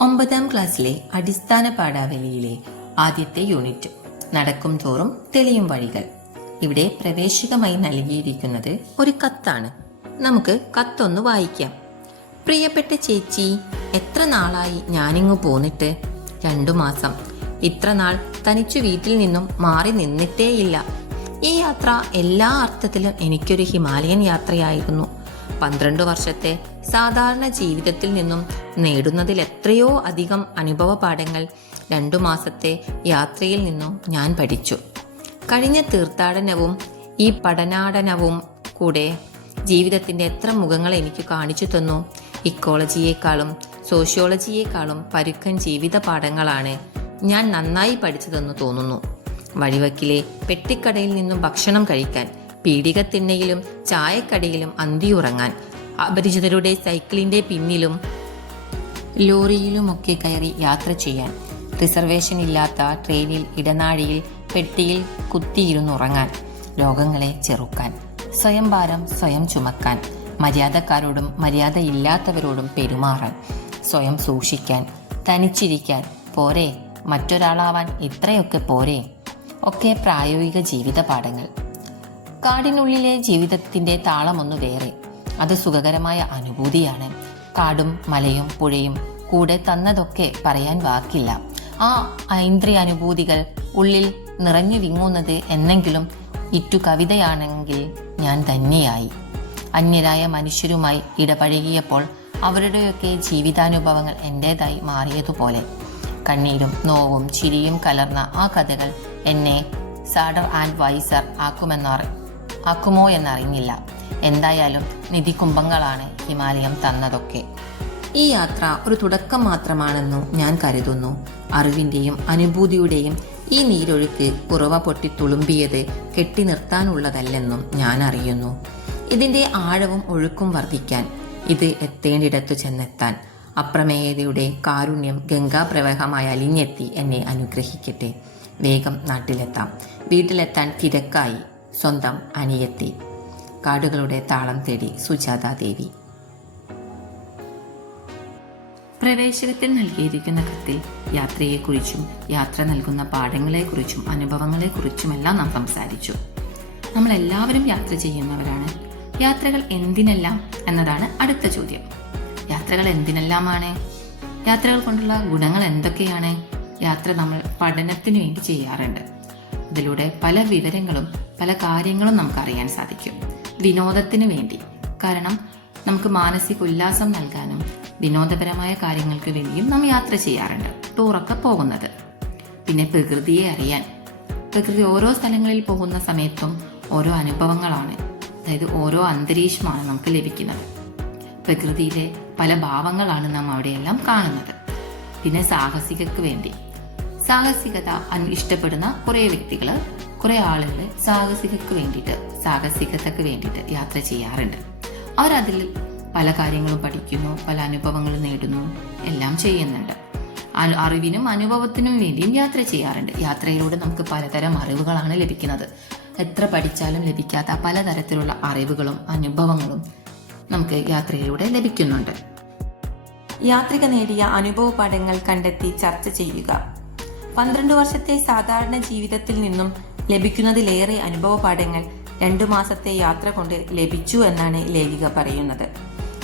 ഒമ്പതാം ക്ലാസ്സിലെ അടിസ്ഥാന പാഠാവലിയിലെ ആദ്യത്തെ യൂണിറ്റ്. നടക്കും തോറും തെളിയും വഴികൾ. ഇവിടെ പ്രവേശികമായി നൽകിയിരിക്കുന്നത് ഒരു കത്താണ്. നമുക്ക് കത്തൊന്ന് വായിക്കാം. പ്രിയപ്പെട്ട ചേച്ചി എത്ര നാളായി ഞാനിങ്ങ് പോന്നിട്ട്? രണ്ടു മാസം. ഇത്ര നാൾ തനിച്ചു വീട്ടിൽ നിന്നും മാറി നിന്നിട്ടേയില്ല. ഈ യാത്ര എല്ലാ അർത്ഥത്തിലും എനിക്കൊരു ഹിമാലയൻ യാത്രയായിരുന്നു. പന്ത്രണ്ട് വർഷത്തെ സാധാരണ ജീവിതത്തിൽ നിന്നും നേടുന്നതിൽ എത്രയോ അധികം അനുഭവ പാഠങ്ങൾ രണ്ടു മാസത്തെ യാത്രയിൽ നിന്നും ഞാൻ പഠിച്ചു. കഴിഞ്ഞ തീർത്ഥാടനവും ഈ പഠനാടനവും കൂടെ ജീവിതത്തിന്റെ എത്ര മുഖങ്ങൾ എനിക്ക് കാണിച്ചു തന്നു. ഇക്കോളജിയേക്കാളും സോഷ്യോളജിയേക്കാളും പരുക്കൻ ജീവിത പാഠങ്ങളാണ് ഞാൻ നന്നായി പഠിച്ചതെന്ന് തോന്നുന്നു. വഴിവക്കിലെ പെട്ടിക്കടയിൽ നിന്നും ഭക്ഷണം കഴിക്കാൻ പീഡികത്തിണ്ണയിലും ചായക്കടയിലും അന്തിയുറങ്ങാൻ അപരിചിതരുടെ സൈക്കിളിന്റെ പിന്നിലും ലോറിയിലുമൊക്കെ കയറി യാത്ര ചെയ്യാൻ. റിസർവേഷൻ ഇല്ലാത്ത ട്രെയിനിൽ ഇടനാഴിയിൽ പെട്ടിയിൽ കുത്തിയിരുന്നുറങ്ങാൻ രോഗങ്ങളെ ചെറുക്കാൻ. സ്വയം ഭാരം സ്വയം ചുമക്കാൻ. മര്യാദക്കാരോടും മര്യാദയില്ലാത്തവരോടും പെരുമാറാൻ. സ്വയം സൂക്ഷിക്കാൻ. തനിച്ചിരിക്കാൻ. പോരെ. മറ്റൊരാളാവാൻ ഇത്രയൊക്കെ പോരെ. ഒക്കെ പ്രായോഗിക ജീവിത പാഠങ്ങൾ കാടിനുള്ളിലെ ജീവിതത്തിന്റെ താളമൊന്നു വേറെ. അത് സുഖകരമായ അനുഭൂതിയാണ്. കാടും മലയും പുഴയും കൂടെ തന്നതൊക്കെ പറയാൻ വാക്കില്ല. ആ ഐന്ദ്രിയ അനുഭൂതികൾ ഉള്ളിൽ നിറഞ്ഞു വിങ്ങുന്നത് എന്നെങ്കിലും ഇറ്റു കവിതയാണെങ്കിൽ ഞാൻ തന്നെയായി അന്യരായ മനുഷ്യരുമായി ഇടപഴകിയപ്പോൾ അവരുടെയൊക്കെ ജീവിതാനുഭവങ്ങൾ എന്റേതായി മാറിയതുപോലെ. കണ്ണീരും നോവും ചിരിയും കലർന്ന ആ കഥകൾ എന്നെ സാഡർ ആൻഡ് വൈസർ ആക്കുമെന്നർ ആക്കുമോ എന്നറിഞ്ഞില്ല. എന്തായാലും നിധി കുംഭങ്ങളാണ് ഹിമാലയം തന്നതൊക്കെ. ഈ യാത്ര ഒരു തുടക്കം മാത്രമാണെന്നു ഞാൻ കരുതുന്നു. അറിവിന്റെയും അനുഭൂതിയുടെയും ഈ നീരൊഴുക്ക് ഉറവ പൊട്ടി തുളുമ്പിയത് കെട്ടി നിർത്താനുള്ളതല്ലെന്നും ഞാൻ അറിയുന്നു. ഇതിന്റെ ആഴവും ഒഴുക്കും വർദ്ധിക്കാൻ ഇത് എത്തേണ്ടിടത്തു ചെന്നെത്താൻ അപ്രമേയതയുടെ കാരുണ്യം ഗംഗാപ്രവാഹമായി അലിഞ്ഞെത്തി എന്നെ അനുഗ്രഹിക്കട്ടെ. വേഗം നാട്ടിലെത്താം. വീട്ടിലെത്താൻ തിരക്കായി. സ്വന്തം അനിയത്തി. കാടുകളുടെ താളം തേടി സുജാത ദേവി പ്രവേശകത്തിൽ നൽകിയിരിക്കുന്ന കത്തിൽ യാത്രയെക്കുറിച്ചും യാത്ര നൽകുന്ന പാഠങ്ങളെക്കുറിച്ചും അനുഭവങ്ങളെക്കുറിച്ചുമെല്ലാം നാം സംസാരിച്ചു. നമ്മളെല്ലാവരും യാത്ര ചെയ്യുന്നവരാണ്. യാത്രകൾ എന്തിനെല്ലാം എന്നതാണ് അടുത്ത ചോദ്യം. യാത്രകൾ എന്തിനെല്ലാമാണ്? യാത്രകൾ കൊണ്ടുള്ള ഗുണങ്ങൾ എന്തൊക്കെയാണ്? യാത്ര നമ്മൾ പഠനത്തിന് വേണ്ടി ചെയ്യാറുണ്ട്. ഇതിലൂടെ പല വിവരങ്ങളും പല കാര്യങ്ങളും നമുക്ക് അറിയാൻ സാധിക്കും. വിനോദത്തിന് വേണ്ടി. കാരണം നമുക്ക് മാനസിക ഉല്ലാസം നൽകാനും വിനോദപരമായ കാര്യങ്ങൾക്ക് വേണ്ടിയും നാം യാത്ര ചെയ്യാറുണ്ട്. ടൂറൊക്കെ പോകുന്നത്. പിന്നെ പ്രകൃതിയെ അറിയാൻ. പ്രകൃതി ഓരോ സ്ഥലങ്ങളിൽ പോകുന്ന സമയത്തും ഓരോ അനുഭവങ്ങളാണ്. അതായത് ഓരോ അന്തരീക്ഷമാണ് നമുക്ക് ലഭിക്കുന്നത്. പ്രകൃതിയിലെ പല ഭാവങ്ങളാണ് നാം അവിടെയെല്ലാം കാണുന്നത്. പിന്നെ സാഹസികക്ക് വേണ്ടി. സാഹസികത ഇഷ്ടപ്പെടുന്ന കുറേ വ്യക്തികൾ കുറേ ആളുകൾ സാഹസികക്ക് വേണ്ടിയിട്ട് സാഹസികതയ്ക്ക് വേണ്ടിയിട്ട് യാത്ര ചെയ്യാറുണ്ട്. അവരതിൽ പല കാര്യങ്ങളും പഠിക്കുന്നു പല അനുഭവങ്ങളും നേടുന്നു എല്ലാം ചെയ്യുന്നുണ്ട്. അറിവിനും അനുഭവത്തിനും വേണ്ടിയും യാത്ര ചെയ്യാറുണ്ട്. യാത്രയിലൂടെ നമുക്ക് പലതരം അറിവുകളാണ് ലഭിക്കുന്നത്. എത്ര പഠിച്ചാലും ലഭിക്കാത്ത പലതരത്തിലുള്ള അറിവുകളും അനുഭവങ്ങളും നമുക്ക് യാത്രയിലൂടെ ലഭിക്കുന്നുണ്ട്. യാത്രിക നേടിയ അനുഭവ പാഠങ്ങൾ കണ്ടെത്തി ചർച്ച ചെയ്യുക. പന്ത്രണ്ട് വർഷത്തെ സാധാരണ ജീവിതത്തിൽ നിന്നും ലഭിക്കുന്നതിലേറെ അനുഭവ പാഠങ്ങൾ രണ്ടു മാസത്തെ യാത്ര കൊണ്ട് ലഭിച്ചു എന്നാണ് ലേഖിക പറയുന്നത്.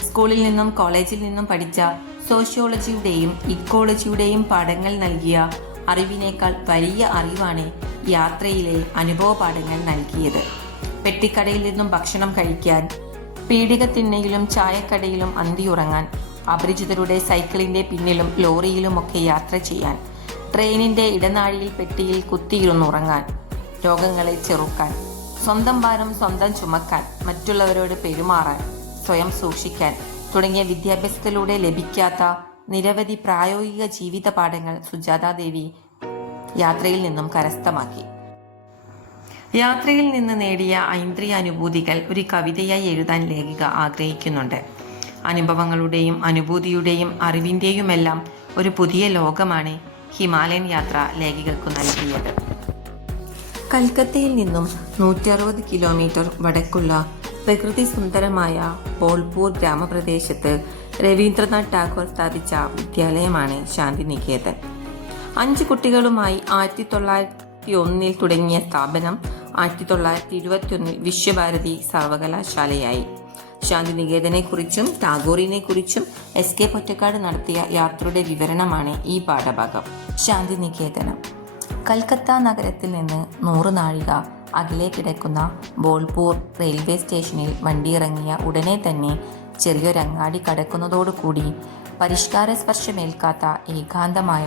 സ്കൂളിൽ നിന്നും കോളേജിൽ നിന്നും പഠിച്ച സോഷ്യോളജിയുടെയും ഇക്കോളജിയുടെയും പാഠങ്ങൾ നൽകിയ അറിവിനേക്കാൾ വലിയ അറിവാണ് യാത്രയിലെ അനുഭവ പാഠങ്ങൾ നൽകിയത്. പെട്ടിക്കടയിൽ നിന്നും ഭക്ഷണം കഴിക്കാൻ പീഡിക തിണ്ണയിലും ചായക്കടയിലും അന്തിയുറങ്ങാൻ അപരിചിതരുടെ സൈക്കിളിന്റെ പിന്നിലും ലോറിയിലുമൊക്കെ യാത്ര ചെയ്യാൻ ട്രെയിനിന്റെ ഇടനാഴിയിൽ പെട്ടിയിൽ കുത്തിയിരുന്നുറങ്ങാൻ രോഗങ്ങളെ ചെറുക്കാൻ സ്വന്തം ഭാരം സ്വന്തം ചുമക്കാൻ മറ്റുള്ളവരോട് പെരുമാറാൻ സ്വയം സൂക്ഷിക്കാൻ തുടങ്ങിയ വിദ്യാഭ്യാസത്തിലൂടെ ലഭിക്കാത്ത നിരവധി പ്രായോഗിക ജീവിത പാഠങ്ങൾ സുജാതാദേവി യാത്രയിൽ നിന്നും കരസ്ഥമാക്കി. യാത്രയിൽ നിന്ന് നേടിയ ഐന്ദ്രിയ അനുഭൂതികൾ ഒരു കവിതയായി എഴുതാൻ ലേഖിക ആഗ്രഹിക്കുന്നുണ്ട്. അനുഭവങ്ങളുടെയും അനുഭൂതിയുടെയും അറിവിന്റെയുമെല്ലാം ഒരു പുതിയ ലോകമാണ് ഹിമാലയൻ യാത്ര ലേഖികൾക്കു നൽകിയത്. കൽക്കത്തയിൽ നിന്നും നൂറ്റി അറുപത് കിലോമീറ്റർ വടക്കുള്ള പ്രകൃതി സുന്ദരമായ ബോൾപൂർ ഗ്രാമപ്രദേശത്ത് രവീന്ദ്രനാഥ് ടാഗോർ സ്ഥാപിച്ച വിദ്യാലയമാണ് ശാന്തിനികേതൻ. അഞ്ച് കുട്ടികളുമായി ആയിരത്തി തൊള്ളായിരത്തി ഒന്നിൽ തുടങ്ങിയ സ്ഥാപനം ആയിരത്തി തൊള്ളായിരത്തി ഇരുപത്തിയൊന്നിൽ വിശ്വഭാരതി സർവകലാശാലയായി. ശാന്തിനികേതനെക്കുറിച്ചും ടാഗോറിനെക്കുറിച്ചും എസ് കെ പൊറ്റക്കാട് നടത്തിയ യാത്രയുടെ വിവരണമാണ് ഈ പാഠഭാഗം. ശാന്തിനികേതനം. കൽക്കത്ത നഗരത്തിൽ നിന്ന് നൂറ് നാഴിക അകലെ കിടക്കുന്ന ബോൾപൂർ റെയിൽവേ സ്റ്റേഷനിൽ വണ്ടിയിറങ്ങിയ ഉടനെ തന്നെ ചെറിയൊരങ്ങാടി കടക്കുന്നതോടുകൂടി പരിഷ്കാര സ്പർശമേൽക്കാത്ത ഏകാന്തമായ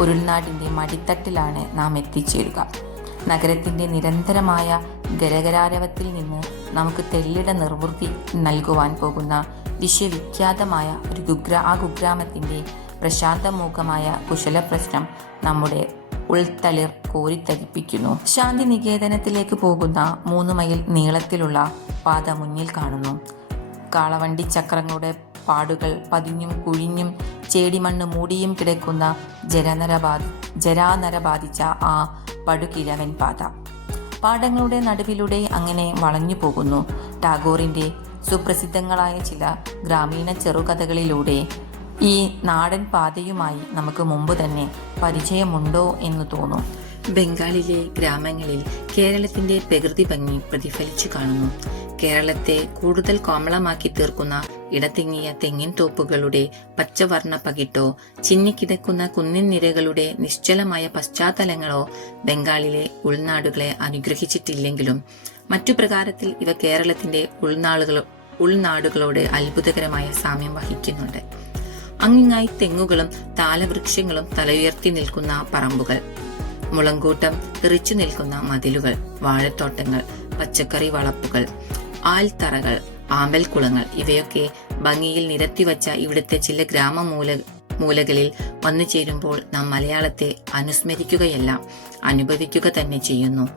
ഉരുൾനാടിന്റെ മടിത്തട്ടിലാണ് നാം എത്തിച്ചേരുക. നഗരത്തിന്റെ നിരന്തരമായ ഗരഗരാരവത്തിൽ നിന്ന് നമുക്ക് തെല്ലിട നിർവൃത്തി നൽകുവാൻ പോകുന്ന വിശ്വവിഖ്യാതമായ ഒരു കുഗ്ര ആ കുഗ്രാമത്തിന്റെ പ്രശാന്തമൂഖമായ കുശലപ്രശ്നം നമ്മുടെ ഉൾത്തളിർ കോരിത്തരിപ്പിക്കുന്നു ശാന്തി നികേതനത്തിലേക്ക് പോകുന്ന മൂന്ന് മൈൽ നീളത്തിലുള്ള പാത മുന്നിൽ കാണുന്നു. കാളവണ്ടി ചക്രങ്ങളുടെ പാടുകൾ പതിഞ്ഞും കുഴിഞ്ഞും ചേടിമണ്ണ് മൂടിയും കിടക്കുന്ന ജരനര ബാധി ജരാനര ബാധിച്ച ആ പടുകിഴവൻ പാത. പാടങ്ങളുടെ നടുവിലൂടെ അങ്ങനെ വളഞ്ഞു പോകുന്നു. ടാഗോറിന്റെ സുപ്രസിദ്ധങ്ങളായ ചില ഗ്രാമീണ ചെറുകഥകളിലൂടെ ഈ നാടൻ പാതയുമായി നമുക്ക് മുമ്പ് തന്നെ പരിചയമുണ്ടോ എന്ന് തോന്നും. ബംഗാളിലെ ഗ്രാമങ്ങളിൽ കേരളത്തിന്റെ പ്രകൃതി ഭംഗി പ്രതിഫലിച്ചു കാണുന്നു. കേരളത്തെ കൂടുതൽ കോമളമാക്കി തീർക്കുന്ന ഇടതിങ്ങിയ തെങ്ങിൻ തോപ്പുകളുടെ പച്ചവർണ പകിട്ടോ ചിന്നിക്കിടക്കുന്ന കുന്നിൻ നിരകളുടെ നിശ്ചലമായ പശ്ചാത്തലങ്ങളോ ബംഗാളിലെ ഉൾനാടുകളെ അനുഗ്രഹിച്ചിട്ടില്ലെങ്കിലും മറ്റു പ്രകാരത്തിൽ ഇവ കേരളത്തിന്റെ ഉൾനാളുകൾ ഉൾനാടുകളോട് അത്ഭുതകരമായ സാമ്യം വഹിക്കുന്നുണ്ട്. അങ്ങിങ്ങായി തെങ്ങുകളും താലവൃക്ഷങ്ങളും തലയുയർത്തി നിൽക്കുന്ന പറമ്പുകൾ. മുളങ്കൂട്ടം തെറിച്ചു നിൽക്കുന്ന മതിലുകൾ വാഴത്തോട്ടങ്ങൾ പച്ചക്കറി വളപ്പുകൾ ആൽത്തറകൾ ആമ്പൽക്കുളങ്ങൾ ഇവയൊക്കെ ഭംഗിയിൽ നിരത്തിവച്ച ഇവിടുത്തെ ചില ഗ്രാമമൂല മൂലകളിൽ വന്നു ചേരുമ്പോൾ നാം മലയാളത്തെ അനുസ്മരിക്കുകയല്ല അനുഭവിക്കുക തന്നെ ചെയ്യുന്നു.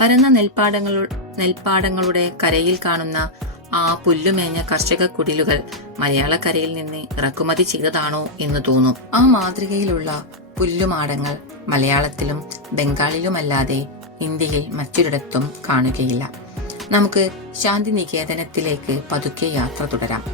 പരന്ന നെൽപ്പാടങ്ങളു നെൽപ്പാടങ്ങളുടെ കരയിൽ കാണുന്ന ആ പുല്ലുമേഞ്ഞ കർഷക കുടിലുകൾ മലയാളക്കരയിൽ നിന്ന് ഇറക്കുമതി ചെയ്തതാണോ എന്ന് തോന്നും. ആ മാതൃകയിലുള്ള പുല്ലുമാടങ്ങൾ മലയാളത്തിലും ബംഗാളിലുമല്ലാതെ ഇന്ത്യയിൽ മറ്റൊരിടത്തും കാണുകയില്ല. നമുക്ക് ശാന്തി നികേതനത്തിലേക്ക് പതുക്കെ യാത്ര തുടരാം.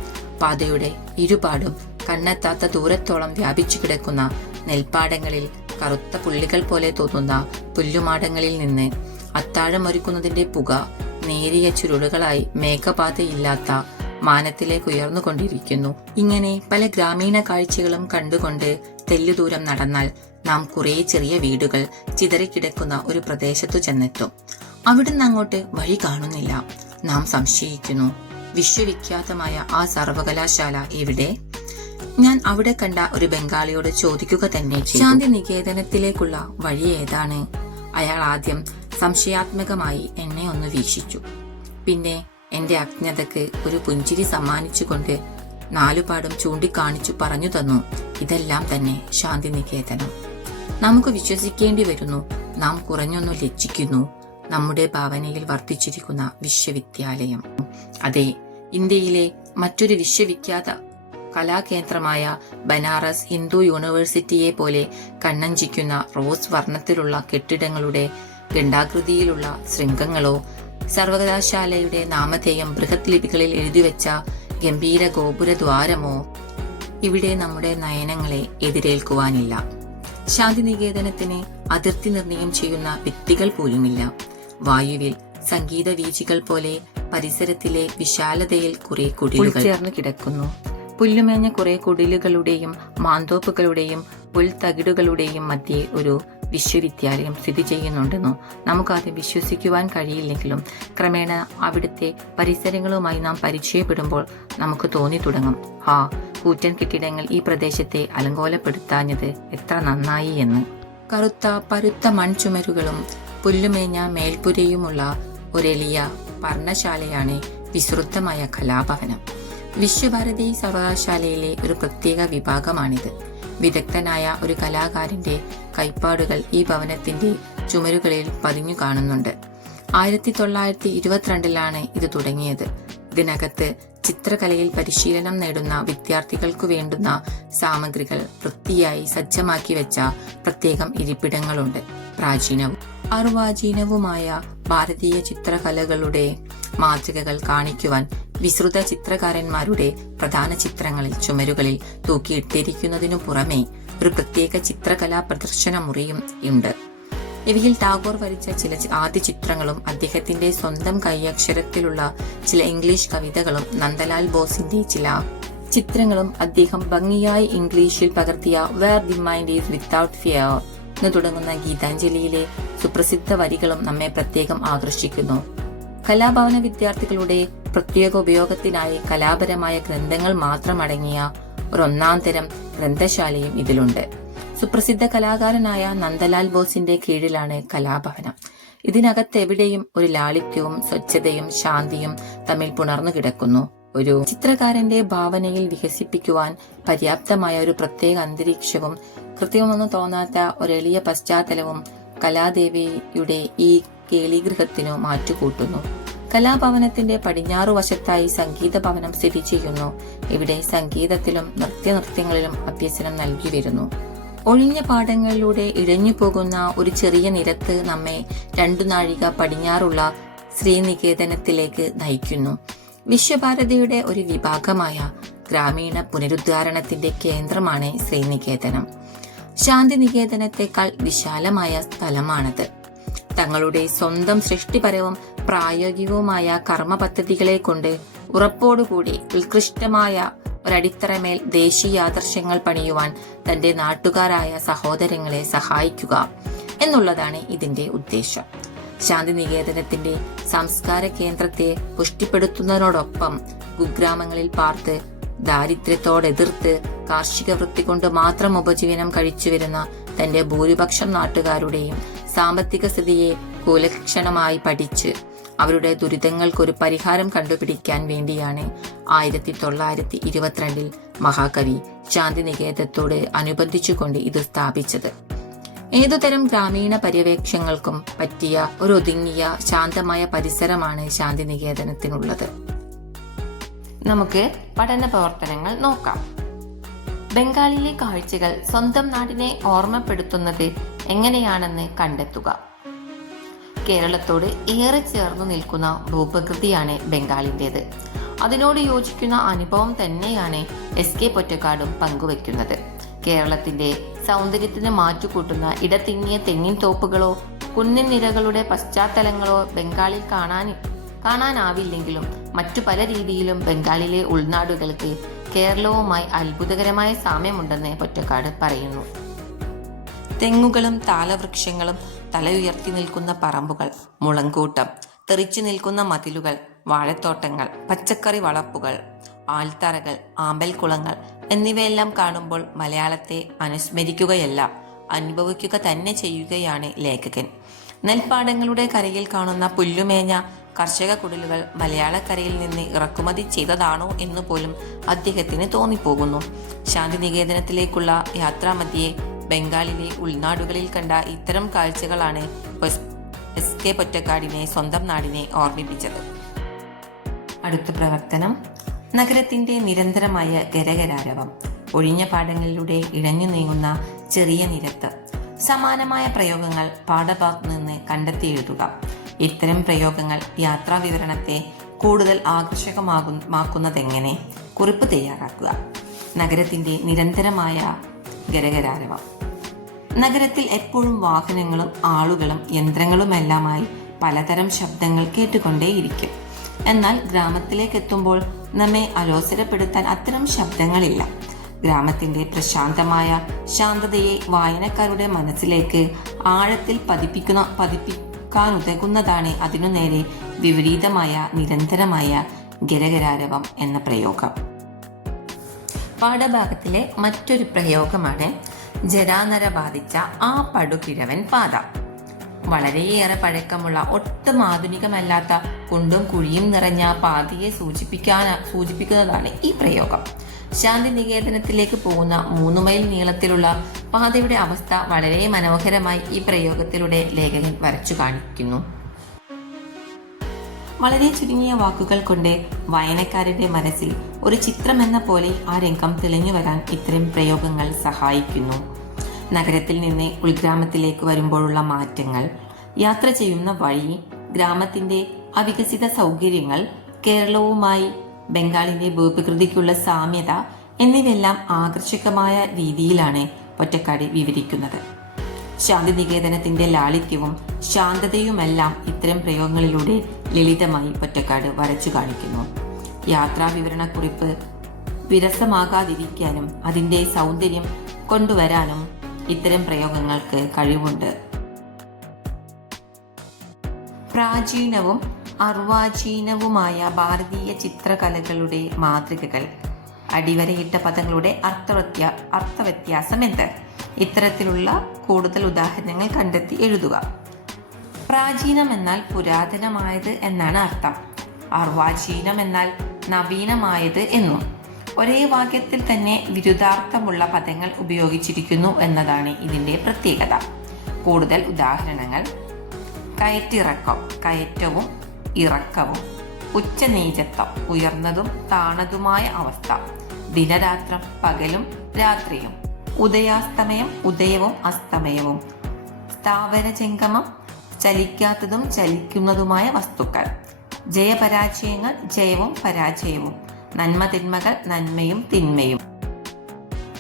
പാതയുടെ ഇരുപാടും കണ്ണെത്താത്ത ദൂരത്തോളം വ്യാപിച്ചു കിടക്കുന്ന നെൽപ്പാടങ്ങളിൽ കറുത്ത പുള്ളികൾ പോലെ തോന്നുന്ന പുല്ലുമാടങ്ങളിൽ നിന്ന് അത്താഴമൊരുക്കുന്നതിന്റെ പുക നേരിയ ചുരുളുകളായി മേഘപാതയില്ലാത്ത മാനത്തിലേക്ക് ഉയർന്നുകൊണ്ടിരിക്കുന്നു. ഇങ്ങനെ പല ഗ്രാമീണ കാഴ്ചകളും കണ്ടുകൊണ്ട് തെല്ലുദൂരം നടന്നാൽ നാം കുറേ ചെറിയ വീടുകൾ ചിതറിക്കിടക്കുന്ന ഒരു പ്രദേശത്തു ചെന്നെത്തും. അവിടുന്ന് അങ്ങോട്ട് വഴി കാണുന്നില്ല. നാം സംശയിക്കുന്നു. വിശ്വവിഖ്യാതമായ ആ സർവകലാശാല എവിടെ? ഞാൻ അവിടെ കണ്ട ഒരു ബംഗാളിയോട് ചോദിക്കുക തന്നെ. ശാന്തി നികേതനത്തിലേക്കുള്ള വഴി ഏതാണ്? അയാൾ ആദ്യം സംശയാത്മകമായി എന്നെ ഒന്ന് വീക്ഷിച്ചു. പിന്നെ എന്റെ അജ്ഞതക്ക് ഒരു പുഞ്ചിരി സമ്മാനിച്ചുകൊണ്ട് നാലുപാടും ചൂണ്ടിക്കാണിച്ചു പറഞ്ഞു തന്നു. ഇതെല്ലാം തന്നെ ശാന്തി നികേതനം നമുക്ക് വിശ്വസിക്കേണ്ടി വരുന്നു. നാം കുറഞ്ഞൊന്നു ലജ്ജിക്കുന്നു. നമ്മുടെ ഭാവനയിൽ വർദ്ധിച്ചിരിക്കുന്ന വിശ്വവിദ്യാലയം. അതെ ഇന്ത്യയിലെ മറ്റൊരു വിശ്വവിഖ്യാത കലാകേന്ദ്രമായ ബനാറസ് ഹിന്ദു യൂണിവേഴ്സിറ്റിയെ പോലെ കണ്ണഞ്ചിക്കുന്ന റോസ് വർണത്തിലുള്ള കെട്ടിടങ്ങളുടെ ഗണ്ടാകൃതിയിലുള്ള ശൃംഗങ്ങളോ സർവകലാശാലയുടെ നാമധേയം ബൃഹത് ലിപികളിൽ എഴുതിവെച്ച ഗംഭീര ഗോപുര ദ്വാരമോ ഇവിടെ നമ്മുടെ നയനങ്ങളെ എതിരേൽക്കുവാനില്ല. ശാന്തിനികേതനത്തിന് അതിർത്തി നിർണയം ചെയ്യുന്ന വ്യക്തികൾ പോലുമില്ല. വായുവിൽ സംഗീത വീചികൾ പോലെ പരിസരത്തിലെ വിശാലതയിൽ കുറെ കുടിലുകൾ. ചേർന്ന് കിടക്കുന്നു. പുല്ലുമേഞ്ഞ കുറെ കുടിലുകളുടെയും മാന്തോപ്പുകളുടെയും പുൽത്തകിടുകളുടെയും മധ്യേ ഒരു വിശ്വവിദ്യാലയം സ്ഥിതി ചെയ്യുന്നുണ്ടെന്നോ നമുക്കാദ്യം വിശ്വസിക്കുവാൻ കഴിയില്ലെങ്കിലും ക്രമേണ അവിടുത്തെ പരിസരങ്ങളുമായി നാം പരിചയപ്പെടുമ്പോൾ നമുക്ക് തോന്നി തുടങ്ങും. ഹാ കൂറ്റൻ കെട്ടിടങ്ങൾ ഈ പ്രദേശത്തെ അലങ്കോലപ്പെടുത്താഞ്ഞത് എത്ര നന്നായി എന്ന്. കറുത്ത പരുത്ത മൺചുമരുകളും പുല്ലുമേഞ്ഞ മേൽപ്പുരയുമുള്ള ഒരെളിയ പർണശാലയാണ് വിശ്രുദ്ധമായ കലാഭവനം. വിശ്വഭാരതി സർവകലാശാലയിലെ ഒരു പ്രത്യേക വിഭാഗമാണിത്. വിദഗ്ധനായ ഒരു കലാകാരന്റെ കൈപ്പാടുകൾ ഈ ഭവനത്തിന്റെ ചുമരുകളിൽ പതിഞ്ഞു കാണുന്നുണ്ട്. ആയിരത്തി തൊള്ളായിരത്തി ഇരുപത്തിരണ്ടിലാണ് ഇത് തുടങ്ങിയത്. ഇതിനകത്ത് ചിത്രകലയിൽ പരിശീലനം നേടുന്ന വിദ്യാർത്ഥികൾക്കു വേണ്ടുന്ന സാമഗ്രികൾ വൃത്തിയായി സജ്ജമാക്കി വെച്ച പ്രത്യേകം ഇരിപ്പിടങ്ങളുണ്ട്. പ്രാചീനവും അർവാചീനവുമായ ഭാരതീയ ചിത്രകലകളുടെ മാതൃകകൾ കാണിക്കുവാൻ വിശ്രുത ചിത്രകാരന്മാരുടെ പ്രധാന ചിത്രങ്ങളിൽ ചുമരുകളിൽ തൂക്കിയിട്ടിരിക്കുന്നതിനു പുറമെ ഒരു പ്രത്യേക ചിത്രകലാ പ്രദർശന മുറിയും ഉണ്ട്. ഇവയിൽ ടാഗോർ വരച്ച ചില ആദ്യ ചിത്രങ്ങളും അദ്ദേഹത്തിന്റെ സ്വന്തം കൈയക്ഷരത്തിലുള്ള ചില ഇംഗ്ലീഷ് കവിതകളും നന്ദലാൽ ബോസിന്റെ ചില ചിത്രങ്ങളും അദ്ദേഹം ഭംഗിയായി ഇംഗ്ലീഷിൽ പകർത്തിയ where the mind is without fear എന്ന് തുടങ്ങുന്ന ഗീതാഞ്ജലിയിലെ സുപ്രസിദ്ധ വരികളും നമ്മെ പ്രത്യേകം ആകർഷിക്കുന്നു. കലാഭവന വിദ്യാർത്ഥികളുടെ പ്രത്യേക ഉപയോഗത്തിനായി കലാപരമായ ഗ്രന്ഥങ്ങൾ മാത്രമടങ്ങിയ ഒരു ഒന്നാം തരം ഗ്രന്ഥശാലയും ഇതിലുണ്ട്. സുപ്രസിദ്ധ കലാകാരനായ നന്ദലാൽ ബോസിന്റെ കീഴിലാണ് കലാഭവനം. ഇതിനകത്ത് എവിടെയും ഒരു ലാളിത്യവും സ്വച്ഛതയും ശാന്തിയും തമ്മിൽ പുണർന്നു കിടക്കുന്നു. ഒരു ചിത്രകാരന്റെ ഭാവനയിൽ വികസിപ്പിക്കുവാൻ പര്യാപ്തമായ ഒരു പ്രത്യേക അന്തരീക്ഷവും കൃത്യമൊന്നും തോന്നാത്ത ഒരെളിയ പശ്ചാത്തലവും കലാദേവിയുടെ ഈ കേളിഗൃഹത്തിനു മാറ്റുകൂട്ടുന്നു. കലാഭവനത്തിന്റെ പടിഞ്ഞാറു വശത്തായി സംഗീത ഭവനം സ്ഥിതി ചെയ്യുന്നു. ഇവിടെ സംഗീതത്തിലും നൃത്യനൃത്യങ്ങളിലും അഭ്യസനം നൽകി വരുന്നു. ഒഴിഞ്ഞ പാടങ്ങളിലൂടെ ഇഴഞ്ഞു പോകുന്ന ഒരു ചെറിയ നിരത്ത് നമ്മെ രണ്ടു നാഴിക പടിഞ്ഞാറുള്ള ശ്രീനികേതനത്തിലേക്ക് നയിക്കുന്നു. വിശ്വഭാരതിയുടെ ഒരു വിഭാഗമായ ഗ്രാമീണ പുനരുദ്ധാരണത്തിന്റെ കേന്ദ്രമാണ് ശ്രീനികേതനം. ശാന്തിനികേതനത്തെക്കാൾ വിശാലമായ സ്ഥലമാണത്. തങ്ങളുടെ സ്വന്തം സൃഷ്ടിപരവും പ്രായോഗികവുമായ കർമ്മ പദ്ധതികളെ കൊണ്ട് ഉറപ്പോടുകൂടി ഉത്കൃഷ്ടമായ ഒരടിത്തറമേൽ ദേശീയാദർശങ്ങൾ പണിയുവാൻ തന്റെ നാട്ടുകാരായ സഹോദരങ്ങളെ സഹായിക്കുക എന്നുള്ളതാണ് ഇതിന്റെ ഉദ്ദേശം. ശാന്തിനികേതനത്തിന്റെ സംസ്കാര കേന്ദ്രത്തെ പുഷ്ടിപ്പെടുത്തുന്നതിനോടൊപ്പം കുഗ്രാമങ്ങളിൽ പാർത്ത് ദാരിദ്ര്യത്തോടെതിർത്ത് കാർഷിക വൃത്തി കൊണ്ട് മാത്രം ഉപജീവനം കഴിച്ചുവരുന്ന തന്റെ ഭൂരിപക്ഷം നാട്ടുകാരുടെയും സാമ്പത്തിക സ്ഥിതിയെ കുലക്ഷണമായി പഠിച്ച് അവരുടെ ദുരിതങ്ങൾക്കൊരു പരിഹാരം കണ്ടുപിടിക്കാൻ വേണ്ടിയാണ് ആയിരത്തി തൊള്ളായിരത്തി ഇരുപത്തിരണ്ടിൽ മഹാകവി ശാന്തിനികേതത്തോട് അനുബന്ധിച്ചുകൊണ്ട് ഇത് സ്ഥാപിച്ചത്. ഏതുതരം ഗ്രാമീണ പര്യവേക്ഷങ്ങൾക്കും പറ്റിയ ഒരു ഒതുങ്ങിയ ശാന്തമായ പരിസരമാണ് ശാന്തിനികേതനത്തിനുള്ളത്. നമുക്ക് പഠന പ്രവർത്തനങ്ങൾ നോക്കാം. ബംഗാളിലെ കാഴ്ചകൾ സ്വന്തം നാടിനെ ഓർമ്മപ്പെടുത്തുന്നത് എങ്ങനെയാണെന്ന് കണ്ടെത്തുക. കേരളത്തോട് ഏറെ ചേർന്നു നിൽക്കുന്ന ഭൂപ്രകൃതിയാണ് ബംഗാളിന്റെത്. അതിനോട് യോജിക്കുന്ന അനുഭവം തന്നെയാണ് എസ് കെ പൊറ്റക്കാടും പങ്കുവെക്കുന്നത് കേരളത്തിന്റെ സൗന്ദര്യത്തിന് മാറ്റുകൂട്ടുന്ന ഇടതിങ്ങിയ തെങ്ങിൻ തോപ്പുകളോ കുന്നിൻ നിരകളുടെ പശ്ചാത്തലങ്ങളോ ബംഗാളിൽ കാണാൻ കാണാനാവില്ലെങ്കിലും മറ്റു പല രീതിയിലും ബംഗാളിലെ ഉൾനാടുകൾക്ക് കേരളവുമായി അത്ഭുതകരമായ സാമ്യമുണ്ടെന്ന് ഒറ്റക്കാട് പറയുന്നു. തെങ്ങുകളും താലവൃക്ഷങ്ങളും തലയുയർത്തി നിൽക്കുന്ന പറമ്പുകൾ മുളങ്കൂട്ടം തെറിച്ചു നിൽക്കുന്ന മതിലുകൾ വാഴത്തോട്ടങ്ങൾ പച്ചക്കറി വളപ്പുകൾ ആൽത്തറകൾ ആമ്പൽക്കുളങ്ങൾ എന്നിവയെല്ലാം കാണുമ്പോൾ മലയാളത്തെ അനുസ്മരിക്കുകയല്ല അനുഭവിക്കുക തന്നെ ചെയ്യുകയാണ് ലേഖകൻ. നെൽപ്പാടങ്ങളുടെ കരയിൽ കാണുന്ന പുല്ലുമേഞ്ഞ കർഷക കുടിലുകൾ മലയാളക്കരയിൽ നിന്ന് ഇറക്കുമതി ചെയ്തതാണോ എന്ന് പോലും അദ്ദേഹത്തിന് തോന്നിപ്പോകുന്നു. ശാന്തിനികേതനത്തിലേക്കുള്ള യാത്രാമധ്യേ ബംഗാളിലെ ഉൾനാടുകളിൽ കണ്ട ഇത്തരം കാഴ്ചകളാണ് എസ്- കെ പൊറ്റക്കാടിനെ സ്വന്തം നാടിനെ ഓർമ്മിപ്പിച്ചത്. അടുത്ത പ്രവർത്തനം. നഗരത്തിന്റെ നിരന്തരമായ ഗരഗരാരവം ഒഴിഞ്ഞ പാടങ്ങളിലൂടെ ഇഴഞ്ഞു നീങ്ങുന്ന ചെറിയ നിരത്ത്. സമാനമായ പ്രയോഗങ്ങൾ പാഠഭാഗത്ത് നിന്ന് കണ്ടെത്തി എഴുതുക. ഇത്തരം പ്രയോഗങ്ങൾ യാത്രാ വിവരണത്തെ കൂടുതൽ ആകർഷകമാകുന്നതെങ്ങനെ കുറിപ്പ് തയ്യാറാക്കുക. നഗരത്തിന്റെ നിരന്തരമായ ഗരഗരാരവം. നഗരത്തിൽ എപ്പോഴും വാഹനങ്ങളും ആളുകളും യന്ത്രങ്ങളുമെല്ലാമായി പലതരം ശബ്ദങ്ങൾ കേട്ടുകൊണ്ടേയിരിക്കും. എന്നാൽ ഗ്രാമത്തിലേക്ക് എത്തുമ്പോൾ നമ്മെ അലോസരപ്പെടുത്താൻ അത്തരം ശബ്ദങ്ങളില്ല. ഗ്രാമത്തിന്റെ പ്രശാന്തമായ ശാന്തതയെ വായനക്കാരുടെ മനസ്സിലേക്ക് ആഴത്തിൽ പതിപ്പിക്കുന്ന പതിപ്പിക്കാനുതകുന്നതാണ് അതിനു നേരെ വിപരീതമായ നിരന്തരമായ ഗരഗരാരവം എന്ന പ്രയോഗം. പാഠഭാഗത്തിലെ മറ്റൊരു പ്രയോഗമാണ് ജരാനര ബാധിച്ച ആ പടുകിഴവൻ പാത. വളരെയേറെ പഴക്കമുള്ള ഒട്ടും ആധുനികമല്ലാത്ത കുണ്ടും കുഴിയും നിറഞ്ഞ പാതിയെ സൂചിപ്പിക്കാൻ സൂചിപ്പിക്കുന്നതാണ് ഈ പ്രയോഗം. ശാന്തി നികേതനത്തിലേക്ക് പോകുന്ന മൂന്ന് മൈൽ നീളത്തിലുള്ള പാതയുടെ അവസ്ഥ വളരെ മനോഹരമായി ഈ പ്രയോഗത്തിലൂടെ ലേഖകൻ വരച്ചു കാണിക്കുന്നു. വളരെ ചുരുങ്ങിയ വാക്കുകൾ കൊണ്ട് വായനക്കാരുടെ മനസ്സിൽ ഒരു ചിത്രമെന്ന പോലെ ആ രംഗം തെളിഞ്ഞു വരാൻ ഇത്തരം പ്രയോഗങ്ങൾ സഹായിക്കുന്നു. നഗരത്തിൽ നിന്ന് ഉൾഗ്രാമത്തിലേക്ക് വരുമ്പോഴുള്ള മാറ്റങ്ങൾ യാത്ര ചെയ്യുന്ന വഴി ഗ്രാമത്തിന്റെ അവികസിത സൗകര്യങ്ങൾ കേരളവുമായി ബംഗാളിന്റെ ഭൂപ്രകൃതിക്കുള്ള സാമ്യത എന്നിവയെല്ലാം ആകർഷകമായ രീതിയിലാണ് ഒറ്റക്കാടി വിവരിക്കുന്നത്. ശാന്തിനികേതനത്തിന്റെ ലാളിത്യവും ശാന്തതയുമെല്ലാം ഇത്തരം പ്രയോഗങ്ങളിലൂടെ ലളിതമായി ഒറ്റക്കാട് വരച്ചു കാണിക്കുന്നു. യാത്രാ വിവരണക്കുറിപ്പ് വിരസമാകാതിരിക്കാനും അതിന്റെ സൗന്ദര്യം കൊണ്ടുവരാനും ഇത്തരം പ്രയോഗങ്ങൾക്ക് കഴിവുണ്ട്. പ്രാചീനവും അർവാചീനവുമായ ഭാരതീയ ചിത്രകലകളുടെ മാതൃകകൾ. അടിവരയിട്ട പദങ്ങളുടെ അർത്ഥവ്യത്യ അർത്ഥവ്യത്യാസം എന്ത്? ഇത്തരത്തിലുള്ള കൂടുതൽ ഉദാഹരണങ്ങൾ കണ്ടെത്തി എഴുതുക. പ്രാചീനം എന്നാൽ പുരാതനമായത് എന്നാണ് അർത്ഥം. അർവാചീനം എന്നാൽ നവീനമായത് എന്നും. ഒരേ വാക്യത്തിൽ തന്നെ വിരുദ്ധാർത്ഥമുള്ള പദങ്ങൾ ഉപയോഗിച്ചിരിക്കുന്നു എന്നതാണ് ഇതിന്റെ പ്രത്യേകത. കൂടുതൽ ഉദാഹരണങ്ങൾ. കയറ്റിറക്കം കയറ്റവും ഇറക്കവും ഉച്ചനീചത്വം ഉയർന്നതും താണതുമായ അവസ്ഥ ദിനരാത്രം പകലും രാത്രിയും ഉദയാസ്തമയം ഉദയവും അസ്തമയവും സ്ഥാപന ചെങ്കമം ചലിക്കാത്തതും ചലിക്കുന്നതുമായ വസ്തുക്കൾ ജയപരാജയങ്ങൾ ജയവും പരാജയവും നന്മ തിന്മകൾ നന്മയും തിന്മയും.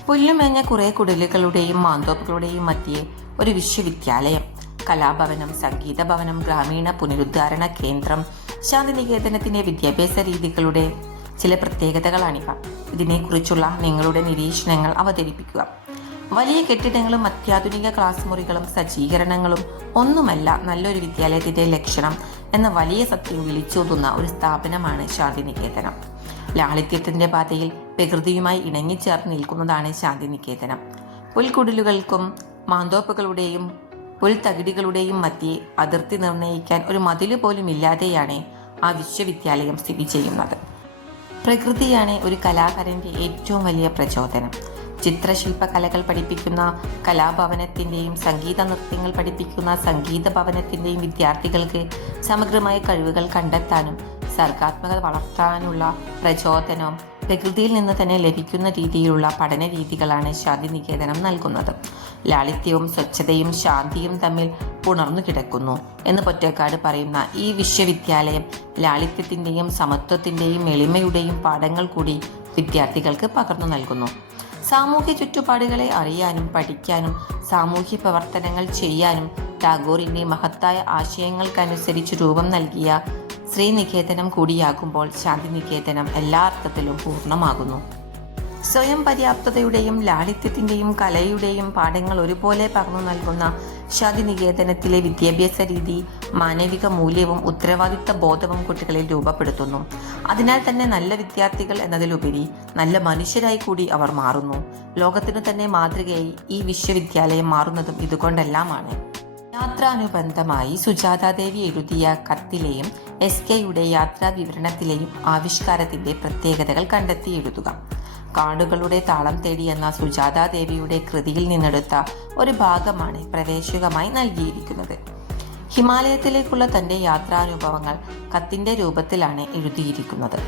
പുല്ലുമേഞ്ഞ കുറെ കുടലുകളുടെയും മാന്തോപ്പുകളുടെയും മധ്യേ ഒരു വിശ്വവിദ്യാലയം. കലാഭവനം സംഗീതഭവനം ഗ്രാമീണ പുനരുദ്ധാരണ കേന്ദ്രം ശാന്തിനികേതനത്തിന്റെ വിദ്യാഭ്യാസ രീതികളുടെ ചില പ്രത്യേകതകളാണിവ. ഇതിനെക്കുറിച്ചുള്ള നിങ്ങളുടെ നിരീക്ഷണങ്ങൾ അവതരിപ്പിക്കുക. വലിയ കെട്ടിടങ്ങളും അത്യാധുനിക ക്ലാസ് മുറികളും സജ്ജീകരണങ്ങളും ഒന്നുമല്ല നല്ലൊരു വിദ്യാലയത്തിന്റെ ലക്ഷണം. എന്ന വലിയ സത്യം വിളിച്ചോതുന്ന ഒരു സ്ഥാപനമാണ് ശാന്തിനികേതനം. ലാളിത്യത്തിന്റെ പാതയിൽ പ്രകൃതിയുമായി ഇണങ്ങിച്ചേർന്ന് നിൽക്കുന്നതാണ് ശാന്തിനികേതനം. പുൽക്കുടിലുകൾക്കും മാന്തോപ്പുകളുടെയും പുൽത്തകിടികളുടെയും മധ്യേ അതിർത്തി നിർണയിക്കാൻ ഒരു മതിൽ പോലും ഇല്ലാതെയാണ് ആ വിശ്വവിദ്യാലയം സ്ഥിതി ചെയ്യുന്നത്. പ്രകൃതിയാണ് ഒരു കലാകാരന്റെ ഏറ്റവും വലിയ പ്രചോദനം. ചിത്രശില്പ കലകൾ പഠിപ്പിക്കുന്ന കലാഭവനത്തിന്റെയും സംഗീത നൃത്യങ്ങൾ പഠിപ്പിക്കുന്ന സംഗീത ഭവനത്തിന്റെയും വിദ്യാർത്ഥികൾക്ക് സമഗ്രമായ കഴിവുകൾ കണ്ടെത്താനും സർഗാത്മകത വളർത്താനുള്ള പ്രചോദനം പ്രകൃതിയിൽ നിന്ന് തന്നെ ലഭിക്കുന്ന രീതിയിലുള്ള പഠന രീതികളാണ് ശാന്തിനികേതനം നൽകുന്നത്. ലാളിത്യവും സ്വച്ഛതയും ശാന്തിയും തമ്മിൽ പുണർന്നു കിടക്കുന്നു എന്ന് പൊറ്റക്കാട് പറയുന്ന ഈ വിശ്വവിദ്യാലയം ലാളിത്യത്തിന്റെയും സമത്വത്തിന്റെയും എളിമയുടെയും പാഠങ്ങൾ കൂടി വിദ്യാർത്ഥികൾക്ക് പകർന്നു നൽകുന്നു. സാമൂഹ്യ ചുറ്റുപാടുകളെ അറിയാനും പഠിക്കാനും സാമൂഹ്യ പ്രവർത്തനങ്ങൾ ചെയ്യാനും ടാഗോറിന്റെ മഹത്തായ ആശയങ്ങൾക്കനുസരിച്ച് രൂപം നൽകിയ ശ്രീനികേതനം കൂടിയാകുമ്പോൾ ശാന്തിനികേതനം എല്ലാ അർത്ഥത്തിലും പൂർണമാകുന്നു. സ്വയം പര്യാപ്തതയുടെയും ലാളിത്യത്തിന്റെയും കലയുടെയും പാഠങ്ങൾ ഒരുപോലെ പകർന്നു നൽകുന്ന ശാന്തിനികേതനത്തിലെ വിദ്യാഭ്യാസ രീതി മാനവിക മൂല്യവും ഉത്തരവാദിത്ത ബോധവും കുട്ടികളിൽ രൂപപ്പെടുത്തുന്നു. അതിനാൽ തന്നെ നല്ല വിദ്യാർത്ഥികൾ എന്നതിലുപരി നല്ല മനുഷ്യരായി കൂടി അവർ മാറുന്നു. ലോകത്തിനു തന്നെ മാതൃകയായി ഈ വിശ്വവിദ്യാലയം മാറുന്നതും ഇതുകൊണ്ടെല്ലാമാണ്. യാത്രാനുബന്ധമായി സുജാതാദേവി എഴുതിയ കത്തിലെയും എസ് കെയുടെ യാത്രാ വിവരണത്തിലെയും ആവിഷ്കാരത്തിന്റെ പ്രത്യേകതകൾ കണ്ടെത്തി എഴുതുക. കാടുകളുടെ താളം തേടി എന്ന സുജാതാദേവിയുടെ കൃതിയിൽ നിന്നെടുത്ത ഒരു ഭാഗമാണ് പ്രവേശകമായി നൽകിയിരിക്കുന്നത്. ഹിമാലയത്തിലേക്കുള്ള തന്റെ യാത്രാനുഭവങ്ങൾ കത്തിന്റെ രൂപത്തിലാണ് എഴുതിയിരിക്കുന്നത്.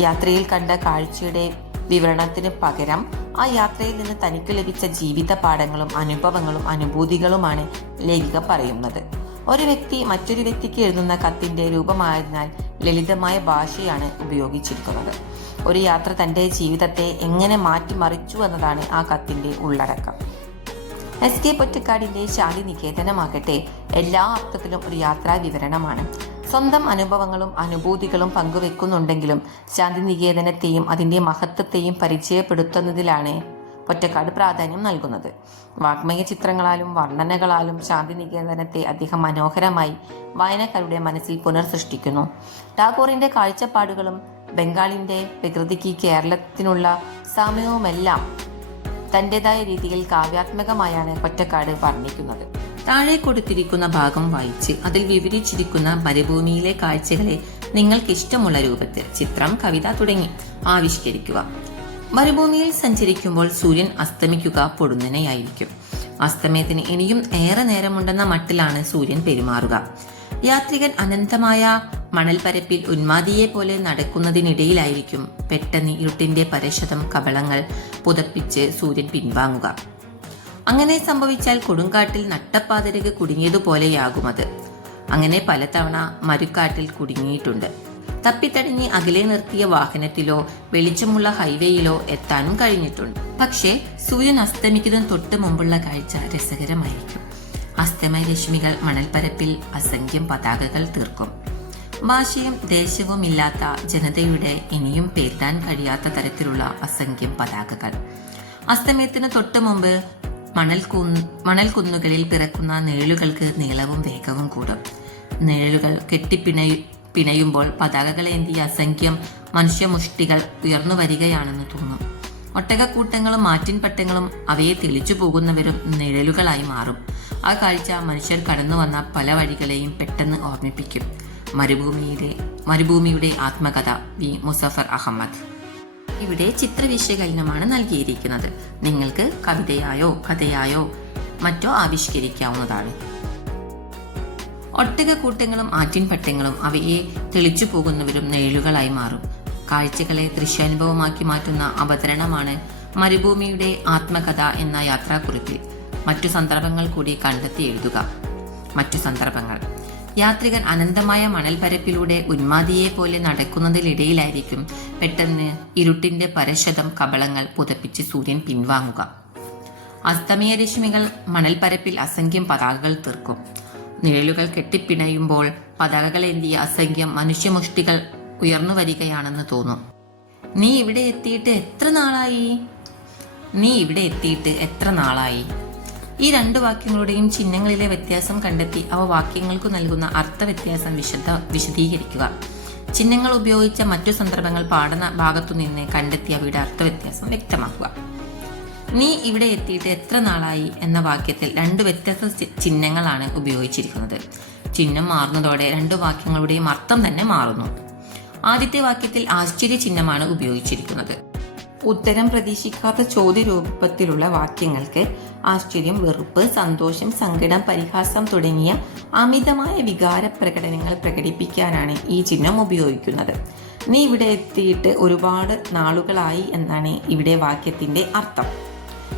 യാത്രയിൽ കണ്ട കാഴ്ചയുടെ വിവരണത്തിന് പകരം ആ യാത്രയിൽ നിന്ന് തനിക്ക് ലഭിച്ച ജീവിത പാഠങ്ങളും അനുഭവങ്ങളും അനുഭൂതികളുമാണ് ലേഖിക പറയുന്നത്. ഒരു വ്യക്തി മറ്റൊരു വ്യക്തിക്ക് എഴുതുന്ന കത്തിന്റെ രൂപമായതിനാൽ ലളിതമായ ഭാഷയാണ് ഉപയോഗിച്ചിരിക്കുന്നത്. ഒരു യാത്ര തന്റെ ജീവിതത്തെ എങ്ങനെ മാറ്റിമറിച്ചു എന്നതാണ് ആ കത്തിന്റെ ഉള്ളടക്കം. എസ് കെ പൊറ്റക്കാടിന്റെ ശാലിനികേതനമാകട്ടെ. എല്ലാ അർത്ഥത്തിലും ഒരു യാത്രാ വിവരണമാണ്. സ്വന്തം അനുഭവങ്ങളും അനുഭൂതികളും പങ്കുവെക്കുന്നുണ്ടെങ്കിലും ശാന്തിനികേതനത്തെയും അതിന്റെ മഹത്വത്തെയും പരിചയപ്പെടുത്തുന്നതിലാണ് ഒറ്റക്കാട് പ്രാധാന്യം നൽകുന്നത്. വാഗ്മയ ചിത്രങ്ങളാലും വർണനകളാലും ശാന്തിനികേതനത്തെ അദ്ദേഹം മനോഹരമായി വായനക്കാരുടെ മനസ്സിൽ പുനർസൃഷ്ടിക്കുന്നു. ടാഗോറിന്റെ കാഴ്ചപ്പാടുകളും ബംഗാളിന്റെ പ്രകൃതിക്ക് കേരളത്തിനുള്ള സാമ്യവുമെല്ലാം തന്റേതായ രീതിയിൽ കാവ്യാത്മകമായാണ് ഒറ്റക്കാട് വർണിക്കുന്നത്. താഴെ കൊടുത്തിരിക്കുന്ന ഭാഗം വായിച്ച് അതിൽ വിവരിച്ചിരിക്കുന്ന മരുഭൂമിയിലെ കാഴ്ചകളെ നിങ്ങൾക്ക് ഇഷ്ടമുള്ള രൂപത്തിൽ ചിത്രം കവിത തുടങ്ങി ആവിഷ്കരിക്കുക. മരുഭൂമിയിൽ സഞ്ചരിക്കുമ്പോൾ സൂര്യൻ അസ്തമിക്കുക പൊടുന്നനെയായിരിക്കും. അസ്തമയത്തിന് ഇനിയും ഏറെ നേരമുണ്ടെന്ന മട്ടിലാണ് സൂര്യൻ പെരുമാറുക. യാത്രികൻ അനന്തമായ മണൽപരപ്പിൽ ഉന്മാദിയെ പോലെ നടക്കുന്നതിനിടയിലായിരിക്കും പെട്ടെന്ന് ഇരുട്ടിന്റെ പരശതം കവളങ്ങൾ പുതപ്പിച്ച് സൂര്യൻ പിൻവാങ്ങുക. അങ്ങനെ സംഭവിച്ചാൽ കൊടുങ്കാട്ടിൽ നട്ടപ്പാതിരക്ക് കുടുങ്ങിയതുപോലെയാകും അത്. അങ്ങനെ പലതവണ മരുക്കാട്ടിൽ കുടുങ്ങിയിട്ടുണ്ട്. തപ്പിത്തടഞ്ഞ് അകലെ നിർത്തിയ വാഹനത്തിലോ വെളിച്ചമുള്ള ഹൈവേയിലോ എത്താനും കഴിഞ്ഞിട്ടുണ്ട്. പക്ഷേ സൂര്യൻ അസ്തമിക്കുന്ന തൊട്ട് മുമ്പുള്ള കാഴ്ച രസകരമായിരിക്കും. അസ്തമയ രശ്മികൾ മണൽപ്പരപ്പിൽ അസംഖ്യം പതാകകൾ തീർക്കും. ഭാഷയും ദേശവും ഇല്ലാത്ത ജനതയുടെ ഇനിയും പേറ്റാൻ കഴിയാത്ത തരത്തിലുള്ള അസംഖ്യം പതാകകൾ. അസ്തമയത്തിന് തൊട്ടു മുമ്പ് മണൽ കുന്ന് മണൽ കുന്നുകളിൽ പിറക്കുന്ന നിഴലുകൾക്ക് നീളവും വേഗവും കൂടും. നിഴലുകൾ കെട്ടിപ്പിണയു പിണയുമ്പോൾ പതാകകളേന്തിയ അസംഖ്യം മനുഷ്യമുഷ്ടികൾ ഉയർന്നു വരികയാണെന്ന് തോന്നും. ഒട്ടകക്കൂട്ടങ്ങളും മാറ്റിൻപട്ടങ്ങളും അവയെ തെളിച്ചു പോകുന്നവരും നിഴലുകളായി മാറും. ആ കാഴ്ച മനുഷ്യർ കടന്നു വന്ന പല വഴികളെയും പെട്ടെന്ന് ഓർമ്മിപ്പിക്കും. മരുഭൂമിയിലെ മരുഭൂമിയുടെ ആത്മകഥ വി. മുസഫർ അഹമ്മദ്. ഇവിടെ ചിത്രവിശകലനമാണ് നൽകിയിരിക്കുന്നത്. നിങ്ങൾക്ക് കവിതയായോ കഥയായോ മറ്റോ ആവിഷ്കരിക്കാവുന്നതാണ്. ഒട്ടകക്കൂട്ടങ്ങളും ആറ്റിൻപട്ടങ്ങളും അവയെ തെളിച്ചു പോകുന്നവരും നേഴുകളായി മാറും. കാഴ്ചകളെ ദൃശ്യാനുഭവമാക്കി മാറ്റുന്ന അവതരണമാണ് മരുഭൂമിയുടെ ആത്മകഥ എന്ന യാത്രാക്കുറിപ്പിൽ. മറ്റു സന്ദർഭങ്ങൾ കൂടി കണ്ടെത്തി എഴുതുക. മറ്റു സന്ദർഭങ്ങൾ. യാത്രികൻ അനന്തമായ മണൽപ്പരപ്പിലൂടെ ഉന്മാദിയെ പോലെ നടക്കുന്നതിനിടയിലായിരിക്കും പെട്ടെന്ന് ഇരുട്ടിന്റെ പരശതം കബളങ്ങൾ പുതപ്പിച്ച് സൂര്യൻ പിൻവാങ്ങുക. അസ്തമയ രശ്മികൾ മണൽപ്പരപ്പിൽ അസംഖ്യം പതാകകൾ തീർക്കും. നിഴലുകൾ കെട്ടിപ്പിണയുമ്പോൾ പതാകകളേന്തിയ അസംഖ്യം മനുഷ്യമുഷ്ടികൾ ഉയർന്നു വരികയാണെന്ന് തോന്നും. നീ ഇവിടെ എത്തിയിട്ട് എത്ര നാളായി? നീ ഇവിടെ എത്തിയിട്ട് എത്ര നാളായി? ഈ രണ്ട് വാക്യങ്ങളുടെയും ചിഹ്നങ്ങളിലെ വ്യത്യാസം കണ്ടെത്തി അവ വാക്യങ്ങൾക്ക് നൽകുന്ന അർത്ഥവ്യത്യാസം വിശദ വിശദീകരിക്കുക. ചിഹ്നങ്ങൾ ഉപയോഗിച്ച മറ്റു സന്ദർഭങ്ങൾ പാടുന്ന ഭാഗത്തുനിന്ന് കണ്ടെത്തി അവയുടെ അർത്ഥവ്യത്യാസം വ്യക്തമാക്കുക. നീ ഇവിടെ എത്തിയിട്ട് എത്ര നാളായി? എന്ന വാക്യത്തിൽ രണ്ട് വ്യത്യസ്ത ചിഹ്നങ്ങളാണ് ഉപയോഗിച്ചിരിക്കുന്നത്. ചിഹ്നം മാറുന്നതോടെ രണ്ട് വാക്യങ്ങളുടെയും അർത്ഥം തന്നെ മാറുന്നു. ആദ്യത്തെ വാക്യത്തിൽ ആശ്ചര്യ ചിഹ്നമാണ് ഉപയോഗിച്ചിരിക്കുന്നത്. ഉത്തരം പ്രതീക്ഷിക്കാത്ത ചോദ്യ രൂപത്തിലുള്ള വാക്യങ്ങൾക്ക് ആശ്ചര്യം വെറുപ്പ് സന്തോഷം സങ്കടം പരിഹാസം തുടങ്ങിയ അമിതമായ വികാര പ്രകടനങ്ങൾ പ്രകടിപ്പിക്കാനാണ് ഈ ചിഹ്നം ഉപയോഗിക്കുന്നത്. നീ ഇവിടെ എത്തിയിട്ട് ഒരുപാട് നാളുകളായി എന്നാണ് ഇവിടെ വാക്യത്തിന്റെ അർത്ഥം.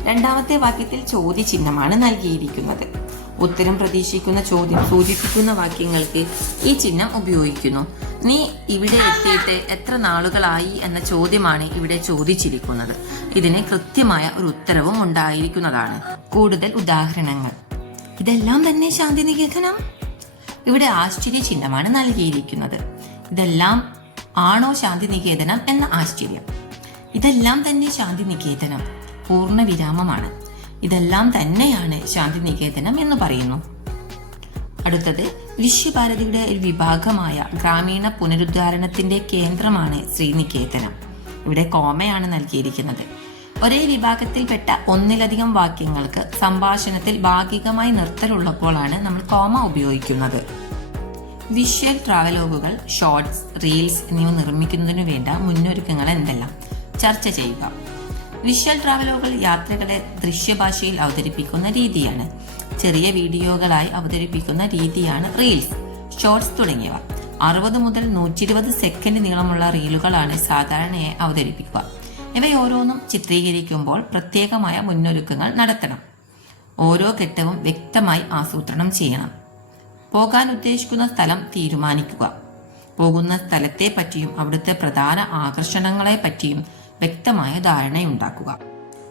രണ്ടാമത്തെ വാക്യത്തിൽ ചോദ്യചിഹ്നമാണ് നൽകിയിരിക്കുന്നത്. ഉത്തരം പ്രതീക്ഷിക്കുന്ന ചോദ്യം സൂചിപ്പിക്കുന്ന വാക്യങ്ങൾക്ക് ഈ ചിഹ്നം ഉപയോഗിക്കുന്നു. നീ ഇവിടെ എത്തിയിട്ട് എത്ര നാളുകളായി എന്ന ചോദ്യമാണ് ഇവിടെ ചോദിച്ചിരിക്കുന്നത്. ഇതിന് കൃത്യമായ ഒരു ഉത്തരവും ഉണ്ടായിരിക്കുന്നതാണ്. കൂടുതൽ ഉദാഹരണങ്ങൾ. ഇതെല്ലാം തന്നെ ശാന്തിനികേതനം? ഇവിടെ ആശ്ചര്യ ചിഹ്നമാണ് നൽകിയിരിക്കുന്നത്. ഇതെല്ലാം ആണോ ശാന്തിനികേതനം എന്ന ആശ്ചര്യം. ഇതെല്ലാം തന്നെ ശാന്തിനികേതനം. പൂർണ വിരാമമാണ്. ഇതെല്ലാം തന്നെയാണ് ശാന്തിനികേതനം എന്ന് പറയുന്നു. അടുത്തത് വിശ്വഭാരതിയുടെ ഒരു വിഭാഗമായ ഗ്രാമീണ പുനരുദ്ധാരണത്തിന്റെ കേന്ദ്രമാണ് ശ്രീനികേതനം. ഇവിടെ കോമയാണ് നൽകിയിരിക്കുന്നത്. ഒരേ വിഭാഗത്തിൽപ്പെട്ട ഒന്നിലധികം വാക്യങ്ങൾക്ക് സംഭാഷണത്തിൽ ഭാഗികമായി നിർത്തലുള്ളപ്പോഴാണ് നമ്മൾ കോമ ഉപയോഗിക്കുന്നത്. വിഷ്വൽ ട്രാവലോഗുകൾ ഷോർട്സ് റീൽസ് എന്നിവ നിർമ്മിക്കുന്നതിനു വേണ്ട മുന്നൊരുക്കങ്ങൾ എന്തെല്ലാം? ചർച്ച ചെയ്യുക. വിഷ്വൽ ട്രാവലോഗുകൾ യാത്രകളെ ദൃശ്യഭാഷയിൽ അവതരിപ്പിക്കുന്ന രീതിയാണ്. ചെറിയ വീഡിയോകളായി അവതരിപ്പിക്കുന്ന രീതിയാണ് റീൽസ്. ഷോർട്സ് തുടങ്ങിയവ. അറുപത് മുതൽ നൂറ്റി ഇരുപത് സെക്കൻഡ് നീളമുള്ള റീലുകളാണ് സാധാരണയായി അവതരിപ്പിക്കുക. ഇവയോരോന്നും ചിത്രീകരിക്കുമ്പോൾ പ്രത്യേകമായ മുന്നൊരുക്കങ്ങൾ നടത്തണം. ഓരോ ഘട്ടവും വ്യക്തമായി ആസൂത്രണം ചെയ്യണം. പോകാൻ ഉദ്ദേശിക്കുന്ന സ്ഥലം തീരുമാനിക്കുക. പോകുന്ന സ്ഥലത്തെ പറ്റിയും അവിടുത്തെ പ്രധാന ആകർഷണങ്ങളെ പറ്റിയും വ്യക്തമായ ധാരണയുണ്ടാക്കുക.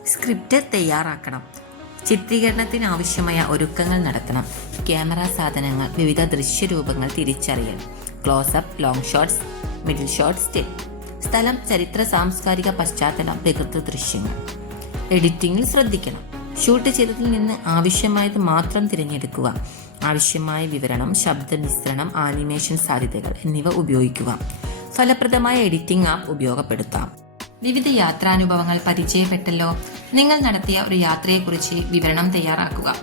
സ്ക്രിപ്റ്റ് തയ്യാറാക്കണം. ചിത്രീകരണത്തിന് ആവശ്യമായ ഒരുക്കങ്ങൾ നടത്തണം. ക്യാമറ സാധനങ്ങൾ വിവിധ ദൃശ്യരൂപങ്ങൾ തിരിച്ചറിയൽ. Close up long shots middle shots step. സ്ഥലം ചരിത്ര സാംസ്കാരിക പശ്ചാത്തലം പ്രകൃതി ദൃശ്യങ്ങൾ. എഡിറ്റിംഗിൽ ശ്രദ്ധിക്കണം. ഷൂട്ട് ചെയ്തതിൽ നിന്ന് ആവശ്യമായത് മാത്രം തിരഞ്ഞെടുക്കുക. ആവശ്യമായ വിവരണം ശബ്ദ മിശ്രണം ആനിമേഷൻ സാധ്യതകൾ എന്നിവ ഉപയോഗിക്കുക. ഫലപ്രദമായ എഡിറ്റിംഗ് ആപ്പ് ഉപയോഗപ്പെടുത്താം. വിവിധ യാത്രാനുഭവങ്ങൾ പരിചയപ്പെട്ടല്ലോ. നിങ്ങൾ നടത്തിയ ഒരു യാത്രയെക്കുറിച്ച് വിവരണം തയ്യാറാക്കുക.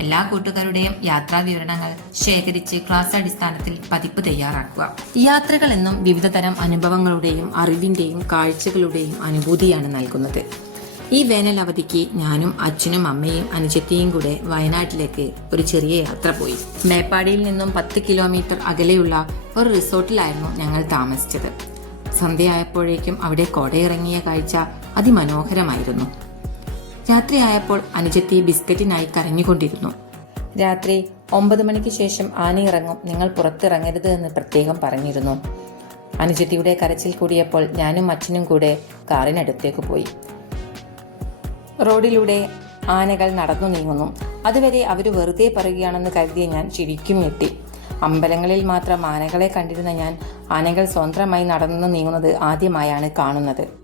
എല്ലാ കൂട്ടുകാരുടെയും യാത്രാ വിവരണങ്ങൾ ശേഖരിച്ച് ക്ലാസ് അടിസ്ഥാനത്തിൽ പതിപ്പ് തയ്യാറാക്കുക. യാത്രകൾ എന്നും വിവിധ തരം അനുഭവങ്ങളുടെയും അറിവിന്റെയും കാഴ്ചകളുടെയും അനുഭൂതിയാണ് നൽകുന്നത്. ഈ വേനൽ അവധിക്ക് ഞാനും അച്ഛനും അമ്മയും അനുജത്തിയും കൂടെ വയനാട്ടിലേക്ക് ഒരു ചെറിയ യാത്ര പോയി. മേപ്പാടിയിൽ നിന്നും പത്ത് കിലോമീറ്റർ അകലെയുള്ള ഒരു റിസോർട്ടിലായിരുന്നു ഞങ്ങൾ താമസിച്ചത്. സന്ധ്യയായപ്പോഴേക്കും അവിടെ കോടയിറങ്ങിയ കാഴ്ച അതിമനോഹരമായിരുന്നു. രാത്രിയായപ്പോൾ അനുജത്തി ബിസ്ക്കറ്റിനായി കരഞ്ഞുകൊണ്ടിരുന്നു. രാത്രി ഒമ്പത് മണിക്ക് ശേഷം ആന ഇറങ്ങും. നിങ്ങൾ പുറത്തിറങ്ങരുത് എന്ന് പ്രത്യേകം പറഞ്ഞിരുന്നു. അനുജത്തിയുടെ കരച്ചിൽ കൂടിയപ്പോൾ ഞാനും അച്ഛനും കൂടെ കാറിനടുത്തേക്ക് പോയി. റോഡിലൂടെ ആനകൾ നടന്നു നീങ്ങുന്നു. അതുവരെ അവർ വെറുതെ പറയുകയാണെന്ന് കരുതിയ ഞാൻ ശരിക്കും ഞെട്ടി. അമ്പലങ്ങളിൽ മാത്രം ആനകളെ കണ്ടിരുന്ന ഞാൻ ആനകൾ സ്വതന്ത്രമായി നടന്നു നീങ്ങുന്നത് ആദ്യമായാണ് കാണുന്നത്.